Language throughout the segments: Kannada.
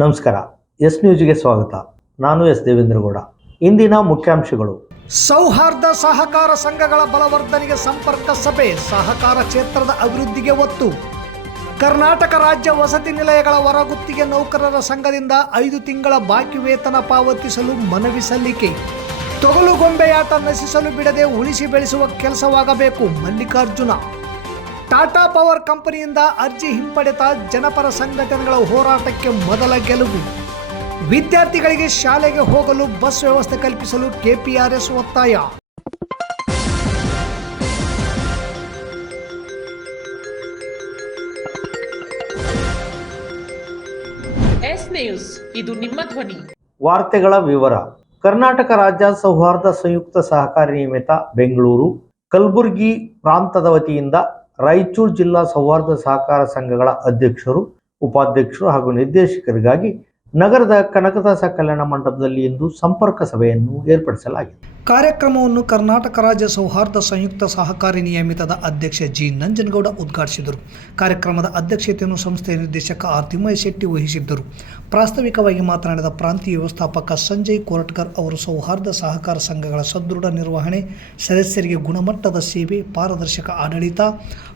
ನಮಸ್ಕಾರ. ಎಸ್ ನ್ಯೂಸ್ಗೆ ಸ್ವಾಗತ. ನಾನು ಎಸ್ ದೇವೇಂದ್ರಗೌಡ. ಇಂದಿನ ಮುಖ್ಯಾಂಶಗಳು. ಸೌಹಾರ್ದ ಸಹಕಾರ ಸಂಘಗಳ ಬಲವರ್ಧನೆಗೆ ಸಂಪರ್ಕ ಸಭೆ, ಸಹಕಾರ ಕ್ಷೇತ್ರದ ಅಭಿವೃದ್ಧಿಗೆ ಒತ್ತು. ಕರ್ನಾಟಕ ರಾಜ್ಯ ವಸತಿ ನಿಲಯಗಳ ಹೊರಗುತ್ತಿಗೆ ನೌಕರರ ಸಂಘದಿಂದ 5 ತಿಂಗಳ ಬಾಕಿ ವೇತನ ಪಾವತಿಸಲು ಮನವಿ ಸಲ್ಲಿಕೆ. ತೊಗಲು ಗೊಂಬೆಯಾಟ ನಶಿಸಲು ಬಿಡದೆ ಉಳಿಸಿ ಬೆಳೆಸುವ ಕೆಲಸವಾಗಬೇಕು, ಮಲ್ಲಿಕಾರ್ಜುನ. ಟಾಟಾ ಪವರ್ ಕಂಪನಿಯಿಂದ ಅರ್ಜಿ ಹಿಂಪಡೆದ ಜನಪರ ಸಂಘಟನೆಗಳ ಹೋರಾಟಕ್ಕೆ ಮೊದಲ ಗೆಲುವು. ವಿದ್ಯಾರ್ಥಿಗಳಿಗೆ ಶಾಲೆಗೆ ಹೋಗಲು ಬಸ್ ವ್ಯವಸ್ಥೆ ಕಲ್ಪಿಸಲು ಕೆಪಿಆರ್ಎಸ್ ಒತ್ತಾಯ. ಎಸ್ ನ್ಯೂಸ್, ಇದು ನಿಮ್ಮ ಧ್ವನಿ. ವಾರ್ತೆಗಳ ವಿವರ. ಕರ್ನಾಟಕ ರಾಜ್ಯ ಸೌಹಾರ್ದ ಸಂಯುಕ್ತ ಸಹಕಾರಿ ನಿಯಮಿತ ಬೆಂಗಳೂರು ಕಲಬುರಗಿ ಪ್ರಾಂತದ ವತಿಯಿಂದ ರಾಯಚೂರು ಜಿಲ್ಲಾ ಸೌಹಾರ್ದ ಸಹಕಾರ ಸಂಘಗಳ ಅಧ್ಯಕ್ಷರು, ಉಪಾಧ್ಯಕ್ಷರು ಹಾಗೂ ನಿರ್ದೇಶಕರಿಗಾಗಿ ನಗರದ ಕನಕದಾಸ ಕಲ್ಯಾಣ ಮಂಟಪದಲ್ಲಿ ಇಂದು ಸಂಪರ್ಕ ಸಭೆಯನ್ನು ಏರ್ಪಡಿಸಲಾಗಿದೆ. ಕಾರ್ಯಕ್ರಮವನ್ನು ಕರ್ನಾಟಕ ರಾಜ್ಯ ಸೌಹಾರ್ದ ಸಂಯುಕ್ತ ಸಹಕಾರಿ ನಿಯಮಿತದ ಅಧ್ಯಕ್ಷ ಜಿ ನಂಜನಗೌಡ ಉದ್ಘಾಟಿಸಿದರು. ಕಾರ್ಯಕ್ರಮದ ಅಧ್ಯಕ್ಷತೆಯನ್ನು ಸಂಸ್ಥೆಯ ನಿರ್ದೇಶಕ ಆರ್ ತಿಮ್ಮಯ್ಯ ಶೆಟ್ಟಿ ವಹಿಸಿದ್ದರು. ಪ್ರಾಸ್ತಾವಿಕವಾಗಿ ಮಾತನಾಡಿದ ಪ್ರಾಂತೀಯ ವ್ಯವಸ್ಥಾಪಕ ಸಂಜಯ್ ಕೋರಟ್ಕರ್ ಅವರು ಸೌಹಾರ್ದ ಸಹಕಾರ ಸಂಘಗಳ ಸದೃಢ ನಿರ್ವಹಣೆ, ಸದಸ್ಯರಿಗೆ ಗುಣಮಟ್ಟದ ಸೇವೆ, ಪಾರದರ್ಶಕ ಆಡಳಿತ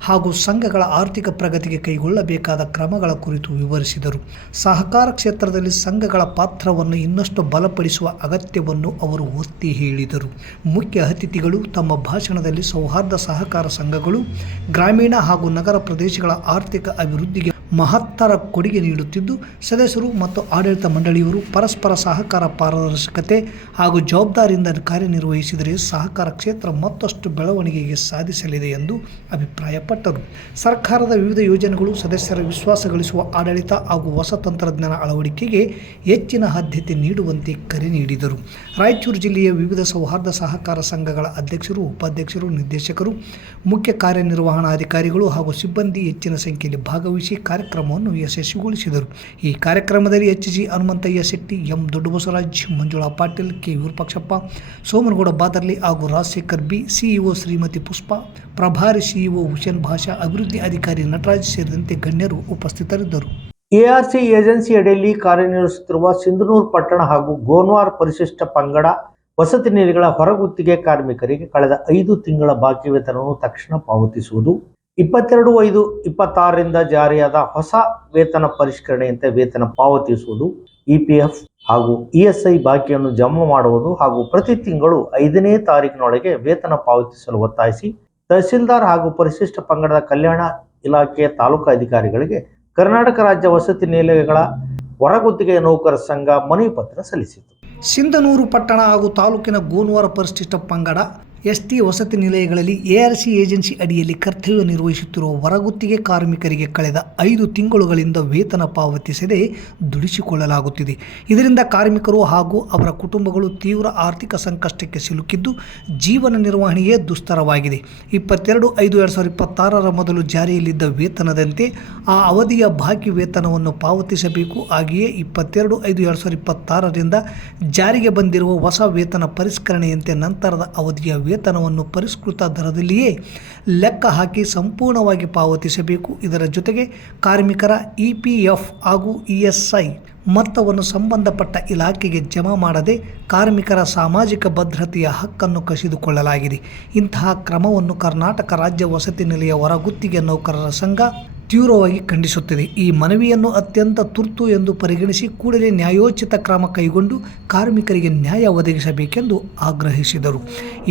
ಹಾಗೂ ಸಂಘಗಳ ಆರ್ಥಿಕ ಪ್ರಗತಿಗೆ ಕೈಗೊಳ್ಳಬೇಕಾದ ಕ್ರಮಗಳ ಕುರಿತು ವಿವರಿಸಿದರು. ಸಹಕಾರ ಕ್ಷೇತ್ರದಲ್ಲಿ ಸಂಘಗಳ ಪಾತ್ರವನ್ನು ಇನ್ನಷ್ಟು ಬಲಪಡಿಸುವ ಅಗತ್ಯವನ್ನು ಅವರು ಒತ್ತಿ ಹೇಳಿದರು. ಮುಖ್ಯ ಅತಿಥಿಗಳು ತಮ್ಮ ಭಾಷಣದಲ್ಲಿ ಸೌಹಾರ್ದ ಸಹಕಾರ ಸಂಘಗಳು ಗ್ರಾಮೀಣ ಹಾಗೂ ನಗರ ಪ್ರದೇಶಗಳ ಆರ್ಥಿಕ ಅಭಿವೃದ್ಧಿಗೆ ಮಹತ್ತರ ಕೊಡುಗೆ ನೀಡುತ್ತಿದ್ದು, ಸದಸ್ಯರು ಮತ್ತು ಆಡಳಿತ ಮಂಡಳಿಯವರು ಪರಸ್ಪರ ಸಹಕಾರ, ಪಾರದರ್ಶಕತೆ ಹಾಗೂ ಜವಾಬ್ದಾರಿಯಿಂದ ಕಾರ್ಯನಿರ್ವಹಿಸಿದರೆ ಸಹಕಾರ ಕ್ಷೇತ್ರ ಮತ್ತಷ್ಟು ಬೆಳವಣಿಗೆಗೆ ಸಾಧಿಸಲಿದೆ ಎಂದು ಅಭಿಪ್ರಾಯಪಟ್ಟರು. ಸರ್ಕಾರದ ವಿವಿಧ ಯೋಜನೆಗಳು, ಸದಸ್ಯರ ವಿಶ್ವಾಸ ಗಳಿಸುವ ಆಡಳಿತ ಹಾಗೂ ಹೊಸ ತಂತ್ರಜ್ಞಾನ ಅಳವಡಿಕೆಗೆ ಹೆಚ್ಚಿನ ಆದ್ಯತೆ ನೀಡುವಂತೆ ಕರೆ ನೀಡಿದರು. ರಾಯಚೂರು ಜಿಲ್ಲೆಯ ವಿವಿಧ ಸೌಹಾರ್ದ ಸಹಕಾರ ಸಂಘಗಳ ಅಧ್ಯಕ್ಷರು, ಉಪಾಧ್ಯಕ್ಷರು, ನಿರ್ದೇಶಕರು, ಮುಖ್ಯ ಕಾರ್ಯನಿರ್ವಹಣಾಧಿಕಾರಿಗಳು ಹಾಗೂ ಸಿಬ್ಬಂದಿ ಹೆಚ್ಚಿನ ಸಂಖ್ಯೆಯಲ್ಲಿ ಭಾಗವಹಿಸಿ ಕಾರ್ಯಕ್ರಮವನ್ನು ಯಶಸ್ವಿಗೊಳಿಸಿದರು. ಈ ಕಾರ್ಯಕ್ರಮದಲ್ಲಿ ಎಚ್.ಜಿ. ಹನುಮಂತಯ್ಯ ಶೆಟ್ಟಿ, ಎಂ. ದೊಡ್ಡಬಸವರಾಜ್, ಮಂಜುಳಾ ಪಾಟೀಲ್, ಕೆ. ವಿರೂಪಾಕ್ಷಪ್ಪ, ಸೋಮನಗೌಡ ಬಾದರ್ಲಿ ಹಾಗೂ ರಾಜಶೇಖರ್ ಬಿ, ಸಿಇಒ ಶ್ರೀಮತಿ ಪುಷ್ಪ, ಪ್ರಭಾರಿ ಸಿಇಒ ಹುಸೇನ್ ಭಾಷಾ, ಅಭಿವೃದ್ಧಿ ಅಧಿಕಾರಿ ನಟರಾಜ್ ಸೇರಿದಂತೆ ಗಣ್ಯರು ಉಪಸ್ಥಿತರಿದ್ದರು. ಎಆರ್ಸಿ ಏಜೆನ್ಸಿ ಅಡಿಯಲ್ಲಿ ಕಾರ್ಯನಿರ್ವಹಿಸುತ್ತಿರುವ ಸಿಂಧನೂರು ಪಟ್ಟಣ ಹಾಗೂ ಗೋನ್ವಾರ ಪರಿಶಿಷ್ಟ ಪಂಗಡ ವಸತಿ ನಿಲಯಗಳ ಹೊರಗುತ್ತಿಗೆ ಕಾರ್ಮಿಕರಿಗೆ ಕಳೆದ 5 ತಿಂಗಳ ಬಾಕಿ ವೇತನವನ್ನು ತಕ್ಷಣ ಪಾವತಿಸುವುದು, 22/5/26ರಿಂದ ಜಾರಿಯಾದ ಹೊಸ ವೇತನ ಪರಿಷ್ಕರಣೆಯಂತೆ ವೇತನ ಪಾವತಿಸುವುದು, ಇಪಿಎಫ್ ಹಾಗೂ ಇಎಸ್ಐ ಬಾಕಿಯನ್ನು ಜಮಾ ಮಾಡುವುದು ಹಾಗೂ ಪ್ರತಿ ತಿಂಗಳು 5ನೇ ತಾರೀಕಿನೊಳಗೆ ವೇತನ ಪಾವತಿಸಲು ಒತ್ತಾಯಿಸಿ ತಹಸೀಲ್ದಾರ್ ಹಾಗೂ ಪರಿಶಿಷ್ಟ ಪಂಗಡದ ಕಲ್ಯಾಣ ಇಲಾಖೆಯ ತಾಲೂಕು ಅಧಿಕಾರಿಗಳಿಗೆ ಕರ್ನಾಟಕ ರಾಜ್ಯ ವಸತಿ ನಿಲಯಗಳ ಹೊರಗುತ್ತಿಗೆ ನೌಕರ ಸಂಘ ಮನವಿ ಪತ್ರ ಸಲ್ಲಿಸಿತು. ಸಿಂಧನೂರು ಪಟ್ಟಣ ಹಾಗೂ ತಾಲೂಕಿನ ಗೋನ್ವಾರ ಪರಿಶಿಷ್ಟ ಪಂಗಡ ಎಸ್ಟಿ ವಸತಿ ನಿಲಯಗಳಲ್ಲಿ ಎಆರ್ಸಿ ಏಜೆನ್ಸಿ ಅಡಿಯಲ್ಲಿ ಕರ್ತವ್ಯ ನಿರ್ವಹಿಸುತ್ತಿರುವ ಹೊರಗುತ್ತಿಗೆ ಕಾರ್ಮಿಕರಿಗೆ ಕಳೆದ 5 ತಿಂಗಳುಗಳಿಂದ ವೇತನ ಪಾವತಿಸದೆ ದುಡಿಸಿಕೊಳ್ಳಲಾಗುತ್ತಿದೆ. ಇದರಿಂದ ಕಾರ್ಮಿಕರು ಹಾಗೂ ಅವರ ಕುಟುಂಬಗಳು ತೀವ್ರ ಆರ್ಥಿಕ ಸಂಕಷ್ಟಕ್ಕೆ ಸಿಲುಕಿದ್ದು ಜೀವನ ನಿರ್ವಹಣೆಯೇ ದುಸ್ತರವಾಗಿದೆ. 22/5/2026 ಮೊದಲು ಜಾರಿಯಲ್ಲಿದ್ದ ವೇತನದಂತೆ ಆ ಅವಧಿಯ ಬಾಕಿ ವೇತನವನ್ನು ಪಾವತಿಸಬೇಕು. ಹಾಗೆಯೇ 22/5/2026ರಿಂದ ಜಾರಿಗೆ ಬಂದಿರುವ ಹೊಸ ವೇತನ ಪರಿಷ್ಕರಣೆಯಂತೆ ನಂತರದ ಅವಧಿಯ ವೇತನವನ್ನು ಪರಿಷ್ಕೃತ ದರದಲ್ಲಿಯೇ ಲೆಕ್ಕ ಹಾಕಿ ಸಂಪೂರ್ಣವಾಗಿ ಪಾವತಿಸಬೇಕು. ಇದರ ಜೊತೆಗೆ ಕಾರ್ಮಿಕರ ಇಪಿಎಫ್ ಹಾಗೂ ಇಎಸ್ಐ ಮೊತ್ತವನ್ನು ಸಂಬಂಧಪಟ್ಟ ಇಲಾಖೆಗೆ ಜಮಾ ಮಾಡದೆ ಕಾರ್ಮಿಕರ ಸಾಮಾಜಿಕ ಭದ್ರತೆಯ ಹಕ್ಕನ್ನು ಕಸಿದುಕೊಳ್ಳಲಾಗಿದೆ. ಇಂತಹ ಕ್ರಮವನ್ನು ಕರ್ನಾಟಕ ರಾಜ್ಯ ವಸತಿ ನಿಲಯ ಹೊರಗುತ್ತಿಗೆ ನೌಕರರ ಸಂಘ ತೀವ್ರವಾಗಿ ಖಂಡಿಸುತ್ತದೆ. ಈ ಮನವಿಯನ್ನು ಅತ್ಯಂತ ತುರ್ತು ಎಂದು ಪರಿಗಣಿಸಿ ಕೂಡಲೇ ನ್ಯಾಯೋಚಿತ ಕ್ರಮ ಕೈಗೊಂಡು ಕಾರ್ಮಿಕರಿಗೆ ನ್ಯಾಯ ಒದಗಿಸಬೇಕೆಂದು ಆಗ್ರಹಿಸಿದರು.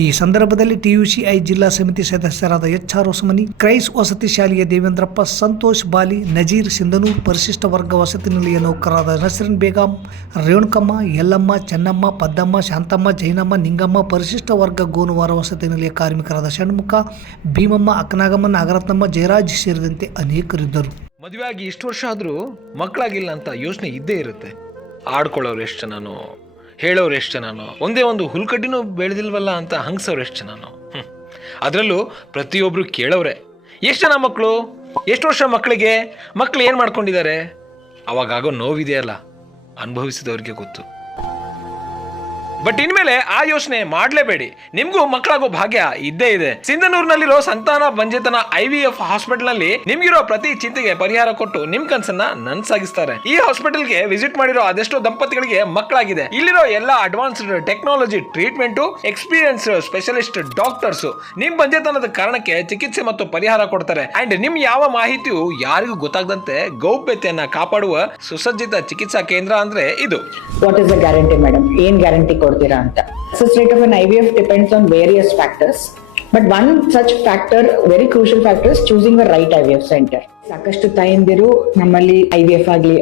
ಈ ಸಂದರ್ಭದಲ್ಲಿ ಟಿಯುಸಿಐ ಜಿಲ್ಲಾ ಸಮಿತಿ ಸದಸ್ಯರಾದ ಎಚ್.ಆರ್. ಹೊಸಮನಿ, ಕ್ರೈಸ್ ವಸತಿ ಶಾಲೆಯ ದೇವೇಂದ್ರಪ್ಪ, ಸಂತೋಷ್ ಬಾಲಿ, ನಜೀರ್, ಸಿಂಧನೂರು ಪರಿಶಿಷ್ಟ ವರ್ಗ ವಸತಿ ನಿಲಯ ನೌಕರರಾದ ನಸರಿನ್ ಬೇಗಂ, ರೇಣುಕಮ್ಮ, ಯಲ್ಲಮ್ಮ, ಚೆನ್ನಮ್ಮ, ಪದ್ದಮ್ಮ, ಶಾಂತಮ್ಮ, ಜೈನಮ್ಮ, ನಿಂಗಮ್ಮ, ಪರಿಶಿಷ್ಟ ವರ್ಗ ಗೋನುವಾರ ವಸತಿ ನಿಲಯ ಕಾರ್ಮಿಕರಾದ ಷಣ್ಮುಖ, ಭೀಮಮ್ಮ, ಅಕ್ಕನಾಗಮ್ಮ, ನಾಗರತ್ನಮ್ಮ, ಜಯರಾಜ್ ಸೇರಿದಂತೆ ಅನೇಕರಿದ್ದರು. ಮದುವೆ ಆಗಿ ಇಷ್ಟು ವರ್ಷ ಆದರೂ ಮಕ್ಕಳಾಗಿಲ್ಲ ಅಂತ ಯೋಚನೆ ಇದ್ದೇ ಇರುತ್ತೆ. ಆಡ್ಕೊಳ್ಳೋರು ಎಷ್ಟು ಜನನೋ, ಹೇಳೋರು ಎಷ್ಟು ಜನನೋ, ಒಂದೇ ಒಂದು ಹುಲ್ಕಡ್ಡಿನೂ ಬೆಳೆದಿಲ್ವಲ್ಲ ಅಂತ ಹಂಗ್ಸೋರು ಎಷ್ಟು ಜನನೋ. ಅದರಲ್ಲೂ ಪ್ರತಿಯೊಬ್ಬರು ಕೇಳೋರೆ, ಎಷ್ಟು ಜನ ಮಕ್ಕಳು, ಎಷ್ಟು ವರ್ಷ ಮಕ್ಕಳಿಗೆ, ಮಕ್ಕಳು ಏನು ಮಾಡ್ಕೊಂಡಿದ್ದಾರೆ, ಅವಾಗಾಗೋ ನೋವಿದೆಯಲ್ಲ, ಅನುಭವಿಸಿದವ್ರಿಗೆ ಗೊತ್ತು. ಬಟ್ ಇನ್ಮೇಲೆ ಆ ಯೋಚನೆ ಮಾಡಲೇಬೇಡಿ. ನಿಮ್ಗೂ ಮಕ್ಕಳಾಗೋ ಭಾಗ್ಯ ಇದ್ದೇ ಇದೆ. ಸಿಂಧನೂರಿನಲ್ಲಿರೋ ಸಂತಾನ ಬಂಜೇತನ IVF ಹಾಸ್ಪಿಟಲ್ ನಲ್ಲಿ ನಿಮ್ಗಿರೋ ಪ್ರತಿ ಚಿಂತೆಗೆ ಪರಿಹಾರ ಕೊಟ್ಟು ನಿಮ್ ಕನ್ಸನ್ನ ನನ್ಸಾಗಿಸ್ತಾರೆ. ಈ ಹಾಸ್ಪಿಟಲ್ಗೆ ವಿಸಿಟ್ ಮಾಡಿರೋ ಅದೆಷ್ಟೋ ದಂಪತಿಗಳಿಗೆ ಮಕ್ಕಳಾಗಿದೆ. ಇಲ್ಲಿರೋ ಎಲ್ಲ advanced technology treatment, experience specialist doctors ನಿಮ್ ಬಂಜೇತನದ ಕಾರಣಕ್ಕೆ ಚಿಕಿತ್ಸೆ ಮತ್ತು ಪರಿಹಾರ ಕೊಡ್ತಾರೆ. ಅಂಡ್ ನಿಮ್ ಯಾವ ಮಾಹಿತಿಯು ಯಾರಿಗೂ ಗೊತ್ತಾಗದಂತೆ ಗೌಪ್ಯತೆಯನ್ನ ಕಾಪಾಡುವ ಸುಸಜ್ಜಿತ ಚಿಕಿತ್ಸಾ ಕೇಂದ್ರ ಅಂದ್ರೆ ಇದು. What is the guarantee madam? ಏನ್ ಗ್ಯಾರಂಟಿ ಕೊಡ್ತೀರಾ ಅಂತ? Success rate of an IVF depends on various factors, but one such factor, very crucial factor, is choosing the right IVF center. ಸಾಕಷ್ಟು ತಾಯಂದಿರು ನಮ್ಮಲ್ಲಿ IVF ಆಗಲಿ,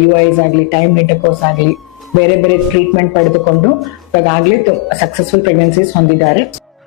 IUIs ಆಗಲಿ, ಟೈಮ್ ಇಂಟರ್ಕೋರ್ಸ್ ಆಗಲಿ, ಬೇರೆ ಬೇರೆ ಟ್ರೀಟ್ಮೆಂಟ್ ಪಡೆದುಕೊಂಡು ಇವಾಗಲೇ ಸಕ್ಸಸ್ಫುಲ್ ಪ್ರೆಗ್ನೆನ್ಸೀಸ್ ಹೊಂದಿದ್ದಾರೆ.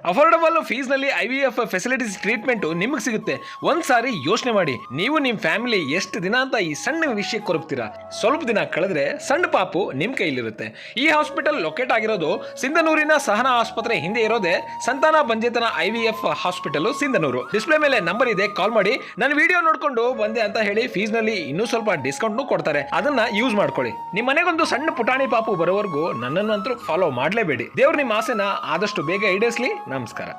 ಅಫೋರ್ಡಬಲ್ ಫೀಸ್ ನಲ್ಲಿ IVF ಫೆಸಿಲಿಟೀಸ್ ಟ್ರೀಟ್ಮೆಂಟ್ ನಿಮಗೆ ಸಿಗುತ್ತೆ. ಒಂದ್ಸಾರಿ ಯೋಚನೆ ಮಾಡಿ, ನೀವು ನಿಮ್ ಫ್ಯಾಮಿಲಿ ಎಷ್ಟು ದಿನ ಅಂತ ಈ ಸಣ್ಣ ವಿಷಯ ಕೊರಗ್ತೀರಾ? ಸ್ವಲ್ಪ ದಿನ ಕಳೆದ್ರೆ ಸಣ್ಣ ಪಾಪು ನಿಮ್ ಕೈಲಿರುತ್ತೆ. ಈ ಹಾಸ್ಪಿಟಲ್ ಲೊಕೇಟ್ ಆಗಿರೋದು ಸಿಂಧನೂರಿನ ಸಹನಾ ಆಸ್ಪತ್ರೆ ಹಿಂದೆ ಇರೋದೇ ಸಂತಾನ ಬಂಜೇತನ IVF ಹಾಸ್ಪಿಟಲ್ ಸಿಂಧನೂರು. ಡಿಸ್ಪ್ಲೇ ಮೇಲೆ ನಂಬರ್ ಇದೆ, ಕಾಲ್ ಮಾಡಿ. ನನ್ನ ವಿಡಿಯೋ ನೋಡ್ಕೊಂಡು ಬಂದೆ ಅಂತ ಹೇಳಿ ಫೀಸ್ ನಲ್ಲಿ ಇನ್ನೂ ಸ್ವಲ್ಪ ಡಿಸ್ಕೌಂಟ್ ಕೊಡ್ತಾರೆ, ಅದನ್ನ ಯೂಸ್ ಮಾಡ್ಕೊಳ್ಳಿ. ನಿಮ್ಮ ಮನೆಗೊಂದು ಸಣ್ಣ ಪುಟಾಣಿ ಪಾಪು ಬರೋವರೆಗೂ ನನ್ನನ್ನಂತೂ ಫಾಲೋ ಮಾಡಲೇಬೇಡಿ. ದೇವ್ರು ನಿಮ್ಮ ಆಸೆನ ಆದಷ್ಟು ಬೇಗ ಈಡೇರಿಸಲಿ. ನಮಸ್ಕಾರ.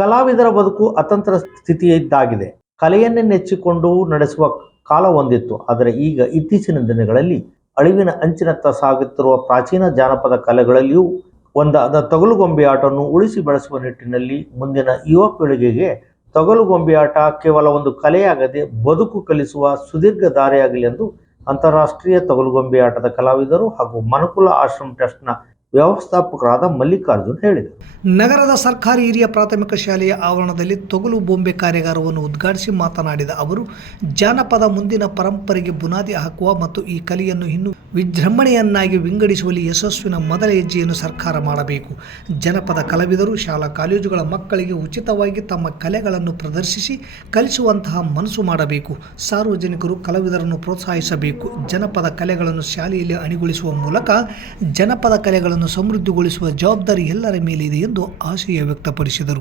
ಕಲಾವಿದರ ಬದುಕು ಅತಂತ್ರ ಸ್ಥಿತಿಯಿದ್ದಾಗಿದೆ. ಕಲೆಯನ್ನೇ ನೆಚ್ಚಿಕೊಂಡು ನಡೆಸುವ ಕಾಲ ಹೊಂದಿತ್ತು. ಆದರೆ ಈಗ ಇತ್ತೀಚಿನ ದಿನಗಳಲ್ಲಿ ಅಳಿವಿನ ಅಂಚಿನತ್ತ ಸಾಗುತ್ತಿರುವ ಪ್ರಾಚೀನ ಜಾನಪದ ಕಲೆಗಳಲ್ಲಿಯೂ ಒಂದಾದ ತೊಗಲುಗೊಂಬೆ ಆಟವನ್ನು ಉಳಿಸಿ ಬೆಳೆಸುವ ನಿಟ್ಟಿನಲ್ಲಿ ಮುಂದಿನ ಯುವ ಪೀಳಿಗೆಗೆ ತೊಗಲುಗೊಂಬೆ ಆಟ ಕೇವಲ ಒಂದು ಕಲೆಯಾಗದೆ ಬದುಕು ಕಲಿಸುವ ಸುದೀರ್ಘ ದಾರಿಯಾಗಲಿ ಎಂದು ಅಂತಾರಾಷ್ಟ್ರೀಯ ತೊಗಲುಗೊಂಬೆ ಆಟದ ಕಲಾವಿದರು ಹಾಗೂ ಮನುಕುಲ ಆಶ್ರಮ ಟ್ರಸ್ಟ್ನ ವ್ಯವಸ್ಥಾಪಕರಾದ ಮಲ್ಲಿಕಾರ್ಜುನ್ ಹೇಳಿದರು. ನಗರದ ಸರ್ಕಾರಿ ಹಿರಿಯ ಪ್ರಾಥಮಿಕ ಶಾಲೆಯ ಆವರಣದಲ್ಲಿ ತೊಗಲು ಬೊಂಬೆ ಕಾರ್ಯಾಗಾರವನ್ನು ಉದ್ಘಾಟಿಸಿ ಮಾತನಾಡಿದ ಅವರು, ಜಾನಪದ ಮುಂದಿನ ಪರಂಪರೆಗೆ ಬುನಾದಿ ಹಾಕುವ ಮತ್ತು ಈ ಕಲೆಯನ್ನು ಇನ್ನೂ ವಿಜೃಂಭಣೆಯನ್ನಾಗಿ ವಿಂಗಡಿಸುವಲ್ಲಿ ಯಶಸ್ವಿನ ಮೊದಲ ಹೆಜ್ಜೆಯನ್ನು ಸರ್ಕಾರ ಮಾಡಬೇಕು. ಜನಪದ ಕಲಾವಿದರು ಶಾಲಾ ಕಾಲೇಜುಗಳ ಮಕ್ಕಳಿಗೆ ಉಚಿತವಾಗಿ ತಮ್ಮ ಕಲೆಗಳನ್ನು ಪ್ರದರ್ಶಿಸಿ ಕಲಿಸುವಂತಹ ಮನಸ್ಸು ಮಾಡಬೇಕು. ಸಾರ್ವಜನಿಕರು ಕಲಾವಿದರನ್ನು ಪ್ರೋತ್ಸಾಹಿಸಬೇಕು. ಜನಪದ ಕಲೆಗಳನ್ನು ಶಾಲೆಯಲ್ಲಿ ಅಣಿಗೊಳಿಸುವ ಮೂಲಕ ಜನಪದ ಕಲೆಗಳನ್ನು ಸಮೃದ್ಧಿಗೊಳಿಸುವ ಜವಾಬ್ದಾರಿ ಎಲ್ಲರ ಮೇಲಿದೆ ಎಂದು ಆಶಯ ವ್ಯಕ್ತಪಡಿಸಿದರು.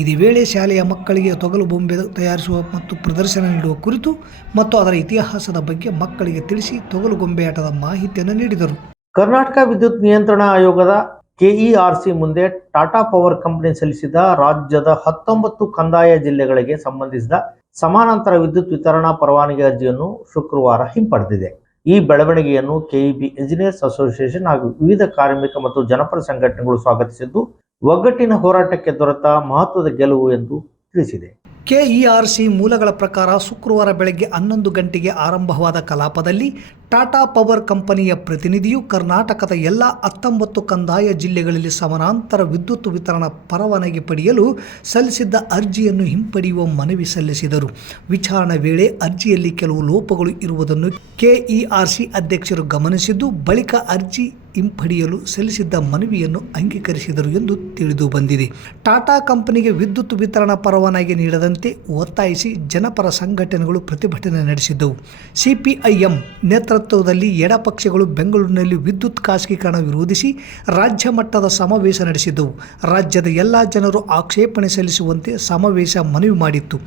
ಇದೇ ವೇಳೆ ಶಾಲೆಯ ಮಕ್ಕಳಿಗೆ ತೊಗಲು ಬೊಂಬೆ ತಯಾರಿಸುವ ಮತ್ತು ಪ್ರದರ್ಶನ ನೀಡುವ ಕುರಿತು ಮತ್ತು ಅದರ ಇತಿಹಾಸದ ಬಗ್ಗೆ ಮಕ್ಕಳಿಗೆ ತಿಳಿಸಿ ತೊಗಲು ಗೊಂಬೆ ಆಟದ ಮಾಹಿತಿಯನ್ನು ನೀಡಿದರು. ಕರ್ನಾಟಕ ವಿದ್ಯುತ್ ನಿಯಂತ್ರಣ ಆಯೋಗದ KERC ಮುಂದೆ ಟಾಟಾ ಪವರ್ ಕಂಪನಿ ಸಲ್ಲಿಸಿದ ರಾಜ್ಯದ 19 ಕಂದಾಯ ಜಿಲ್ಲೆಗಳಿಗೆ ಸಂಬಂಧಿಸಿದ ಸಮಾನಾಂತರ ವಿದ್ಯುತ್ ವಿತರಣಾ ಪರವಾನಗಿ ಅರ್ಜಿಯನ್ನು ಶುಕ್ರವಾರ ಹಿಂಪಡೆದಿದೆ. ಈ ಬೆಳವಣಿಗೆಯನ್ನು KEB ಇಂಜಿನಿಯರ್ಸ್ ಅಸೋಸಿಯೇಷನ್ ಹಾಗೂ ವಿವಿಧ ಕಾರ್ಮಿಕ ಮತ್ತು ಜನಪರ ಸಂಘಟನೆಗಳು ಸ್ವಾಗತಿಸಿದ್ದು, ಒಗ್ಗಟ್ಟಿನ ಹೋರಾಟಕ್ಕೆ ದೊರೆತ ಮಹತ್ವದ ಗೆಲುವು ಎಂದು ತಿಳಿಸಿದೆ. KERC ಮೂಲಗಳ ಪ್ರಕಾರ ಶುಕ್ರವಾರ ಬೆಳಗ್ಗೆ 11 ಗಂಟೆಗೆ ಆರಂಭವಾದ ಕಲಾಪದಲ್ಲಿ ಟಾಟಾ ಪವರ್ ಕಂಪನಿಯ ಪ್ರತಿನಿಧಿಯು ಕರ್ನಾಟಕದ ಎಲ್ಲ 19 ಕಂದಾಯ ಜಿಲ್ಲೆಗಳಲ್ಲಿ ಸಮಾನಾಂತರ ವಿದ್ಯುತ್ ವಿತರಣಾ ಪರವಾನಗಿ ಪಡೆಯಲು ಸಲ್ಲಿಸಿದ್ದ ಅರ್ಜಿಯನ್ನು ಹಿಂಪಡೆಯುವ ಮನವಿ ಸಲ್ಲಿಸಿದರು. ವಿಚಾರಣೆ ವೇಳೆ ಅರ್ಜಿಯಲ್ಲಿ ಕೆಲವು ಲೋಪಗಳು ಇರುವುದನ್ನು KERC ಅಧ್ಯಕ್ಷರು ಗಮನಿಸಿದ್ದು, ಬಳಿಕ ಅರ್ಜಿ ಹಿಂಪಡೆಯಲು ಸಲ್ಲಿಸಿದ್ದ ಮನವಿಯನ್ನು ಅಂಗೀಕರಿಸಿದರು ಎಂದು ತಿಳಿದು ಬಂದಿದೆ. ಟಾಟಾ ಕಂಪನಿಗೆ ವಿದ್ಯುತ್ ವಿತರಣಾ ಪರವಾನಗಿ ನೀಡದಂತೆ ಒತ್ತಾಯಿಸಿ ಜನಪರ ಸಂಘಟನೆಗಳು ಪ್ರತಿಭಟನೆ ನಡೆಸಿದ್ದವು. CPIM ನೇತೃತ್ವದಲ್ಲಿ ಎಡಪಕ್ಷಗಳು ಬೆಂಗಳೂರಿನಲ್ಲಿ ವಿದ್ಯುತ್ ಖಾಸಗೀಕರಣ ವಿರೋಧಿಸಿ ರಾಜ್ಯ ಮಟ್ಟದ ಸಮಾವೇಶ ನಡೆಸಿದ್ದವು. ರಾಜ್ಯದ ಎಲ್ಲ ಜನರು ಆಕ್ಷೇಪಣೆ ಸಲ್ಲಿಸುವಂತೆ ಸಮಾವೇಶ ಮನವಿ ಮಾಡಿತ್ತು.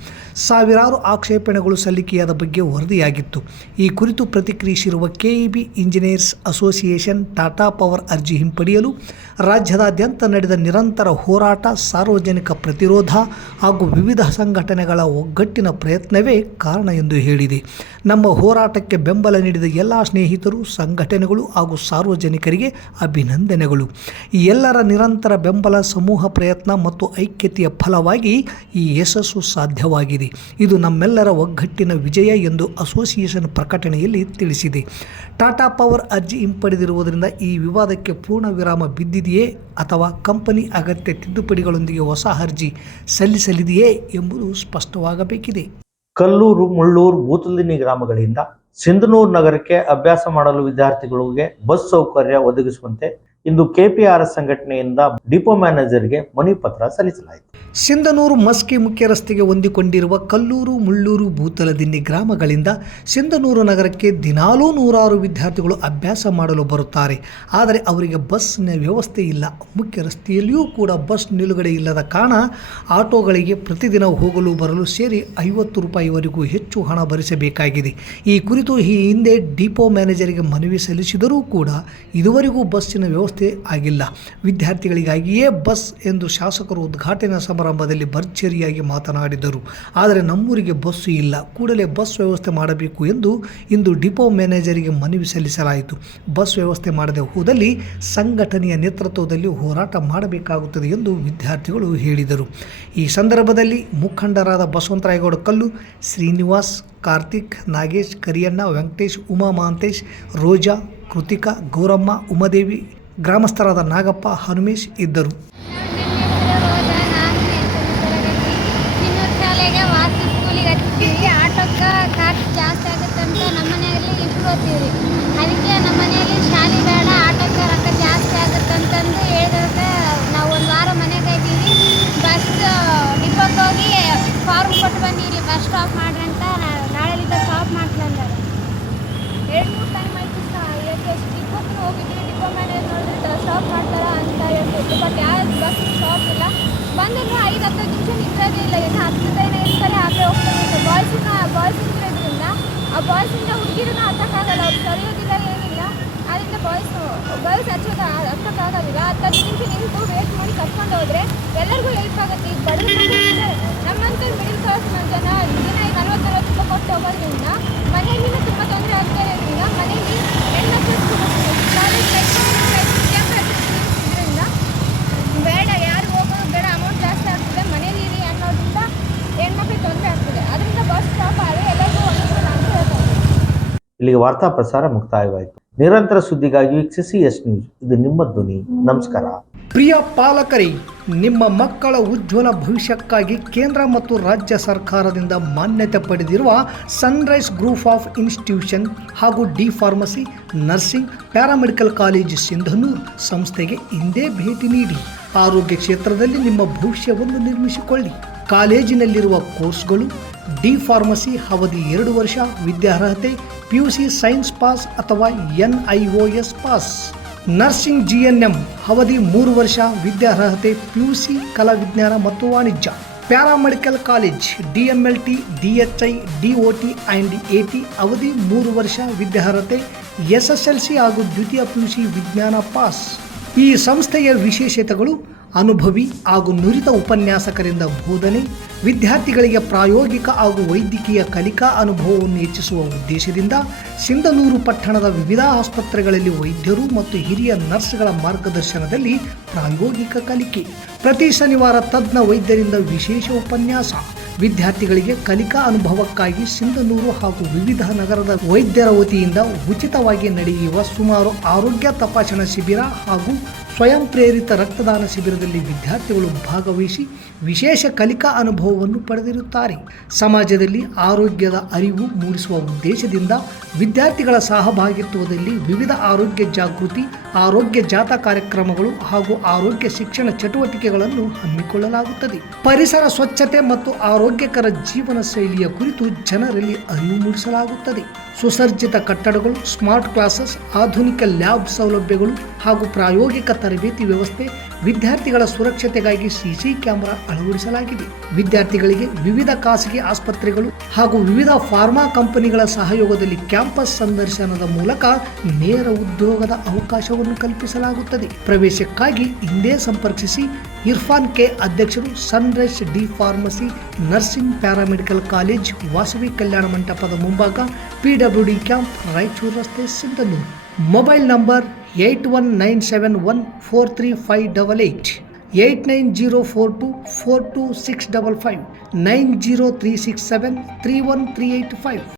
ಸಾವಿರಾರು ಆಕ್ಷೇಪಣೆಗಳು ಸಲ್ಲಿಕೆಯಾದ ಬಗ್ಗೆ ವರದಿಯಾಗಿತ್ತು. ಈ ಕುರಿತು ಪ್ರತಿಕ್ರಿಯಿಸಿರುವ KEB engineers association, Tata power ಅರ್ಜಿ ಹಿಂಪಡೆಯಲು ರಾಜ್ಯದಾದ್ಯಂತ ನಡೆದ ನಿರಂತರ ಹೋರಾಟ, ಸಾರ್ವಜನಿಕ ಪ್ರತಿರೋಧ ಹಾಗೂ ವಿವಿಧ ಸಂಘಟನೆಗಳ ಒಗ್ಗಟ್ಟಿನ ಪ್ರಯತ್ನವೇ ಕಾರಣ ಎಂದು ಹೇಳಿದೆ. ನಮ್ಮ ಹೋರಾಟಕ್ಕೆ ಬೆಂಬಲ ನೀಡಿದ ಎಲ್ಲ ಸ್ನೇಹಿತರು, ಸಂಘಟನೆಗಳು ಹಾಗೂ ಸಾರ್ವಜನಿಕರಿಗೆ ಅಭಿನಂದನೆಗಳು. ಈ ಎಲ್ಲರ ನಿರಂತರ ಬೆಂಬಲ, ಸಮೂಹ ಪ್ರಯತ್ನ ಮತ್ತು ಐಕ್ಯತೆಯ ಫಲವಾಗಿ ಈ ಯಶಸ್ಸು ಸಾಧ್ಯವಾಗಿದೆ. ಇದು ನಮ್ಮೆಲ್ಲರ ಒಗ್ಗಟ್ಟಿನ ವಿಜಯ ಎಂದು ಅಸೋಸಿಯೇಷನ್ ಪ್ರಕಟಣೆಯಲ್ಲಿ ತಿಳಿಸಿದೆ. ಟಾಟಾ ಪವರ್ ಅರ್ಜಿ ಹಿಂಪಡೆದಿರುವುದರಿಂದ ಈ ವಿವಾದಕ್ಕೆ ಪೂರ್ಣ ವಿರಾಮ ಬಿದ್ದಿದೆಯೇ ಅಥವಾ ಕಂಪನಿ ಅಗತ್ಯ ತಿದ್ದುಪಡಿಗಳೊಂದಿಗೆ ಹೊಸ ಅರ್ಜಿ ಸಲ್ಲಿಸಲಿದೆಯೇ ಎಂಬುದು ಸ್ಪಷ್ಟವಾಗಬೇಕಿದೆ. ಕಲ್ಲೂರು, ಮುಳ್ಳೂರು, ಬೂತಲಿನಿ ಗ್ರಾಮಗಳಿಂದ ಸಿಂಧನೂರು ನಗರಕ್ಕೆ ಅಭ್ಯಾಸ ಮಾಡಲು ವಿದ್ಯಾರ್ಥಿಗಳಿಗೆ ಬಸ್ ಸೌಕರ್ಯ ಒದಗಿಸುವಂತೆ ಇಂದು KPRS ಸಂಘಟನೆಯಿಂದ ಡಿಪೋ ಮ್ಯಾನೇಜರ್ಗೆ ಮನವಿ ಪತ್ರ ಸಲ್ಲಿಸಲಾಯಿತು. ಸಿಂಧನೂರು ಮಸ್ಕಿ ಮುಖ್ಯ ರಸ್ತೆಗೆ ಹೊಂದಿಕೊಂಡಿರುವ ಕಲ್ಲೂರು, ಮುಳ್ಳೂರು, ಬೂತಲದಿನ್ನಿ ಗ್ರಾಮಗಳಿಂದ ಸಿಂಧನೂರು ನಗರಕ್ಕೆ ದಿನಾಲೂ ನೂರಾರು ವಿದ್ಯಾರ್ಥಿಗಳು ಅಭ್ಯಾಸ ಮಾಡಲು ಬರುತ್ತಾರೆ. ಆದರೆ ಅವರಿಗೆ ಬಸ್ನ ವ್ಯವಸ್ಥೆ ಇಲ್ಲ. ಮುಖ್ಯ ರಸ್ತೆಯಲ್ಲಿಯೂ ಕೂಡ ಬಸ್ ನಿಲುಗಡೆ ಇಲ್ಲದ ಕಾರಣ ಆಟೋಗಳಿಗೆ ಪ್ರತಿದಿನ ಹೋಗಲು ಬರಲು ಸೇರಿ 50 ರೂಪಾಯಿವರೆಗೂ ಹೆಚ್ಚು ಹಣ ಭರಿಸಬೇಕಾಗಿದೆ. ಈ ಕುರಿತು ಈ ಹಿಂದೆ ಡಿಪೋ ಮ್ಯಾನೇಜರಿಗೆ ಮನವಿ ಸಲ್ಲಿಸಿದರೂ ಕೂಡ ಇದುವರೆಗೂ ಬಸ್ಸಿನ ವ್ಯವಸ್ಥೆ ವ್ಯವಸ್ಥೆ ಆಗಿಲ್ಲ. ವಿದ್ಯಾರ್ಥಿಗಳಿಗಾಗಿಯೇ ಬಸ್ ಎಂದು ಶಾಸಕರು ಉದ್ಘಾಟನಾ ಸಮಾರಂಭದಲ್ಲಿ ಭರ್ಜರಿಯಾಗಿ ಮಾತನಾಡಿದರು. ಆದರೆ ನಮ್ಮೂರಿಗೆ ಬಸ್ಸು ಇಲ್ಲ, ಕೂಡಲೇ ಬಸ್ ವ್ಯವಸ್ಥೆ ಮಾಡಬೇಕು ಎಂದು ಇಂದು ಡಿಪೋ ಮ್ಯಾನೇಜರಿಗೆ ಮನವಿ ಸಲ್ಲಿಸಲಾಯಿತು. ಬಸ್ ವ್ಯವಸ್ಥೆ ಮಾಡದೆ ಹೋದಲ್ಲಿ ಸಂಘಟನೆಯ ನೇತೃತ್ವದಲ್ಲಿ ಹೋರಾಟ ಮಾಡಬೇಕಾಗುತ್ತದೆ ಎಂದು ವಿದ್ಯಾರ್ಥಿಗಳು ಹೇಳಿದರು. ಈ ಸಂದರ್ಭದಲ್ಲಿ ಮುಖಂಡರಾದ ಬಸವಂತರಾಯಗೌಡ ಕಲ್ಲು, ಶ್ರೀನಿವಾಸ್, ಕಾರ್ತಿಕ್, ನಾಗೇಶ್, ಕರಿಯಣ್ಣ, ವೆಂಕಟೇಶ್, ಉಮಾ ಮಹಾಂತೇಶ್, ರೋಜಾ, ಕೃತಿಕಾ, ಗೌರಮ್ಮ, ಉಮಾದೇವಿ, ಗ್ರಾಮಸ್ಥರಾದ ನಾಗಪ್ಪ, ಹನುಮೇಶ್ ಇದ್ದರು. ಆಟೋಕ್ಕೆ ಖರ್ಚು ಜಾಸ್ತಿ ಆಗುತ್ತಂತ ನಮ್ಮ ಮನೆಯಲ್ಲಿ ಇಬ್ಬರು ಓದ್ತೀವಿ. ಅದಕ್ಕೆ ನಮ್ಮ ಮನೆಯಲ್ಲಿ ಶಾಲೆ ಬೇಡ, ಆಟೋಕ್ಕೆ ರೊಕ್ಕ ಜಾಸ್ತಿ ಆಗುತ್ತಂತಂದು ಹೇಳಿದಾಗ ನಾವು ಒಂದು ವಾರ ಮನೆಗೆ ಇದ್ದೀವಿ. ಬಸ್ ಡಿಪೋಕ್ಕೆ ಹೋಗಿ ಫಾರ್ಮ್ ಕೊಟ್ಟು ಬಂದು ಇಲ್ಲಿ ಬಸ್ ಸ್ಟಾಪ್ ಮಾಡ್ರಿ ಅಂತ ನಾಳೆಲಿಂದ ಸ್ಟಾಪ್ ಮಾಡ್ತಂದಾರೆ. 2-3 ಟೈಮ್ ಆಯಿತು. ಡಿಪೋಕ್ಕೆ ಹೋಗಿದ್ವಿ, ಡಿಪೋ ಮ್ಯಾನೇಜ್ ನೋಡಿದ್ರೆ ಸ್ಟಾಪ್ ಮಾಡ್ತಾರ ಅಂತ ಹೇಳ್ತಿದ್ರು. ಬಟ್ ಯಾವ ಬಸ್ ಸ್ಟಾಪ್ ಇಲ್ಲ. ಬಂದರೂ 5-10 ನಿಮಿಷ ನಿಂತಿರೋದಿಲ್ಲ. ಇನ್ನು 10 ಇರ್ತಾರೆ, ಹಾಗೆ ಹೋಗ್ತಾರೆ. ಬಾಯ್ಸಿನ ಇರೋದ್ರಿಂದ ಆ ಬಾಯ್ಸಿಂದ ಹುಡುಗಿರನ್ನ ಹತ್ತಕ್ಕಾಗಲ್ಲ, ಅವ್ರು ಸರಿಯೋದಿಲ್ಲ, ಏನಿಲ್ಲ. ಅದರಿಂದ ಗರ್ಲ್ಸ್ ಹತ್ತಕ್ಕಾಗೋದಿಲ್ಲ. 10 ನಿಮಿಷ ನಿಂತು ವೇಟ್ ಮಾಡಿ ಕರ್ಕೊಂಡು ಹೋದರೆ ಎಲ್ಲರಿಗೂ ಹೆಲ್ಪ್ ಆಗುತ್ತೆ. ಈಗ ಬಡವರು ನಮ್ಮಂತ ಮಿಡಿಲ್ ಕ್ಲಾಸ್ ಜನ ದಿನ 40-40 ರೂಪಾಯಿ ಕೊಟ್ಟು ಹೋಗೋದ್ರಿಂದ ಮನೆಯಲ್ಲಿನೂ ತುಂಬ ತೊಂದರೆ ಆಗ್ತಾ ಇರೋದ್ರಿಂದ ಮನೆಯಲ್ಲಿ ಹೆಣ್ಮಕ್ಳು ಕಾಲೇಜ್ ಇದರಿಂದ ಬೇಡ, ಯಾರು ಹೋಗೋದು ಬೇಡ, ಅಮೌಂಟ್ ಜಾಸ್ತಿ ಆಗ್ತದೆ, ಮನೇಲಿ ಇರಿ ಅನ್ನೋದ್ರಿಂದ ಹೆಣ್ಮಕ್ಳಿಗೆ ತೊಂದರೆ ಆಗ್ತದೆ. ಅದರಿಂದ ಬಸ್ ಸ್ಟಾಪ್ ಆದರೆ ಎಲ್ಲರಿಗೂ ಅನುಕೂಲ ಅಂತ ಹೇಳ್ತಾರೆ. ಇಲ್ಲಿಗೆ ವಾರ್ತಾ ಪ್ರಸಾರ ಮುಕ್ತಾಯವಾಯಿತು. ನಿರಂತರ ಸುದ್ದಿಗಾಗಿ ವೀಕ್ಷಿಸಿ ಎಸ್ ನ್ಯೂಸ್, ಇದು ನಿಮ್ಮ ಧ್ವನಿ. ನಮಸ್ಕಾರ. ಪ್ರಿಯ ಪಾಲಕರೇ, ನಿಮ್ಮ ಮಕ್ಕಳ ಉಜ್ವಲ ಭವಿಷ್ಯಕ್ಕಾಗಿ ಕೇಂದ್ರ ಮತ್ತು ರಾಜ್ಯ ಸರ್ಕಾರದಿಂದ ಮಾನ್ಯತೆ ಪಡೆದಿರುವ ಸನ್ರೈಸ್ ಗ್ರೂಪ್ ಆಫ್ ಇನ್ಸ್ಟಿಟ್ಯೂಷನ್ ಹಾಗೂ D pharmacy, nursing, paramedical college Sindhanur ಸಂಸ್ಥೆಗೆ ಹಿಂದೆ ಭೇಟಿ ನೀಡಿ ಆರೋಗ್ಯ ಕ್ಷೇತ್ರದಲ್ಲಿ ನಿಮ್ಮ ಭವಿಷ್ಯವನ್ನು ನಿರ್ಮಿಸಿಕೊಳ್ಳಿ. ಕಾಲೇಜಿನಲ್ಲಿರುವ ಕೋರ್ಸ್ಗಳು: ಡಿ ಫಾರ್ಮಸಿ ಅವಧಿ 2 ವರ್ಷ, ವಿದ್ಯಾರ್ಹತೆ PUC ಸೈನ್ಸ್ ಪಾಸ್ ಅಥವಾ NIOS ಪಾಸ್. ನರ್ಸಿಂಗ್ GNM ಅವಧಿ 3 ವರ್ಷ, ವಿದ್ಯಾರ್ಹತೆ PUC ಕಲಾ ವಿಜ್ಞಾನ ಮತ್ತು ವಾಣಿಜ್ಯ. Paramedical college DMLT, DHI, DOT and AT ಅವಧಿ 3 ವರ್ಷ, ವಿದ್ಯಾರ್ಹತೆ SSLC ಹಾಗೂ ದ್ವಿತೀಯ PUC ವಿಜ್ಞಾನ ಪಾಸ್. ಈ ಸಂಸ್ಥೆಯ ವಿಶೇಷತೆಗಳು: ಅನುಭವಿ ಹಾಗೂ ನುರಿತ ಉಪನ್ಯಾಸಕರಿಂದ ಬೋಧನೆ, ವಿದ್ಯಾರ್ಥಿಗಳಿಗೆ ಪ್ರಾಯೋಗಿಕ ಹಾಗೂ ವೈದ್ಯಕೀಯ ಕಲಿಕಾ ಅನುಭವವನ್ನು ಹೆಚ್ಚಿಸುವ ಉದ್ದೇಶದಿಂದ ಸಿಂಧನೂರು ಪಟ್ಟಣದ ವಿವಿಧ ಆಸ್ಪತ್ರೆಗಳಲ್ಲಿ ವೈದ್ಯರು ಮತ್ತು ಹಿರಿಯ ನರ್ಸ್ಗಳ ಮಾರ್ಗದರ್ಶನದಲ್ಲಿ ಪ್ರಾಯೋಗಿಕ ಕಲಿಕೆ. ಪ್ರತಿ ಶನಿವಾರ ತಜ್ಞ ವೈದ್ಯರಿಂದ ವಿಶೇಷ ಉಪನ್ಯಾಸ. ವಿದ್ಯಾರ್ಥಿಗಳಿಗೆ ಕಲಿಕಾ ಅನುಭವಕ್ಕಾಗಿ ಸಿಂಧನೂರು ಹಾಗೂ ವಿವಿಧ ನಗರದ ವೈದ್ಯರ ವತಿಯಿಂದ ಉಚಿತವಾಗಿ ನಡೆಯುವ ಸುಮಾರು ಆರೋಗ್ಯ ತಪಾಸಣಾ ಶಿಬಿರ ಹಾಗೂ ಸ್ವಯಂ ಪ್ರೇರಿತ ರಕ್ತದಾನ ಶಿಬಿರದಲ್ಲಿ ವಿದ್ಯಾರ್ಥಿಗಳು ಭಾಗವಹಿಸಿ ವಿಶೇಷ ಕಲಿಕಾ ಅನುಭವವನ್ನು ಪಡೆದಿರುತ್ತಾರೆ. ಸಮಾಜದಲ್ಲಿ ಆರೋಗ್ಯದ ಅರಿವು ಮೂಡಿಸುವ ಉದ್ದೇಶದಿಂದ ವಿದ್ಯಾರ್ಥಿಗಳ ಸಹಭಾಗಿತ್ವದಲ್ಲಿ ವಿವಿಧ ಆರೋಗ್ಯ ಜಾಗೃತಿ, ಆರೋಗ್ಯ ಜಾಥಾ ಕಾರ್ಯಕ್ರಮಗಳು ಹಾಗೂ ಆರೋಗ್ಯ ಶಿಕ್ಷಣ ಚಟುವಟಿಕೆಗಳನ್ನು ಹಮ್ಮಿಕೊಳ್ಳಲಾಗುತ್ತದೆ. ಪರಿಸರ ಸ್ವಚ್ಛತೆ ಮತ್ತು ಆರೋಗ್ಯಕರ ಜೀವನ ಶೈಲಿಯ ಕುರಿತು ಜನರಲ್ಲಿ ಅರಿವು ಮೂಡಿಸಲಾಗುತ್ತದೆ. ಸುಸಜ್ಜಿತ ಕಟ್ಟಡಗಳು, ಸ್ಮಾರ್ಟ್ ಕ್ಲಾಸಸ್, ಆಧುನಿಕ ಲ್ಯಾಬ್ ಸೌಲಭ್ಯಗಳು ಹಾಗೂ ಪ್ರಾಯೋಗಿಕ ತರಬೇತಿ ವ್ಯವಸ್ಥೆ. ವಿದ್ಯಾರ್ಥಿಗಳ ಸುರಕ್ಷತೆಗಾಗಿ CC ಕ್ಯಾಮೆರಾ ಅಳವಡಿಸಲಾಗಿದೆ. ವಿದ್ಯಾರ್ಥಿಗಳಿಗೆ ವಿವಿಧ ಖಾಸಗಿ ಆಸ್ಪತ್ರೆಗಳು ಹಾಗೂ ವಿವಿಧ ಫಾರ್ಮಾ ಕಂಪನಿಗಳ ಸಹಯೋಗದಲ್ಲಿ ಕ್ಯಾಂಪಸ್ ಸಂದರ್ಶನದ ಮೂಲಕ ನೇರ ಉದ್ಯೋಗದ ಅವಕಾಶವನ್ನು ಕಲ್ಪಿಸಲಾಗುತ್ತದೆ. ಪ್ರವೇಶಕ್ಕಾಗಿ ಹಿಂದೆ ಸಂಪರ್ಕಿಸಿ. ಇರ್ಫಾನ್ K, ಅಧ್ಯಕ್ಷರು, sunrise D pharmacy, nursing, paramedical college, Vasavi ಕಲ್ಯಾಣ ಮಂಟಪದ ಮುಂಭಾಗ, PWD ಕ್ಯಾಂಪ್, ರಾಯಚೂರು ರಸ್ತೆ, ಸಿಂಧನೂರು. Mobile number 8197143588, 8904242655, 903673135.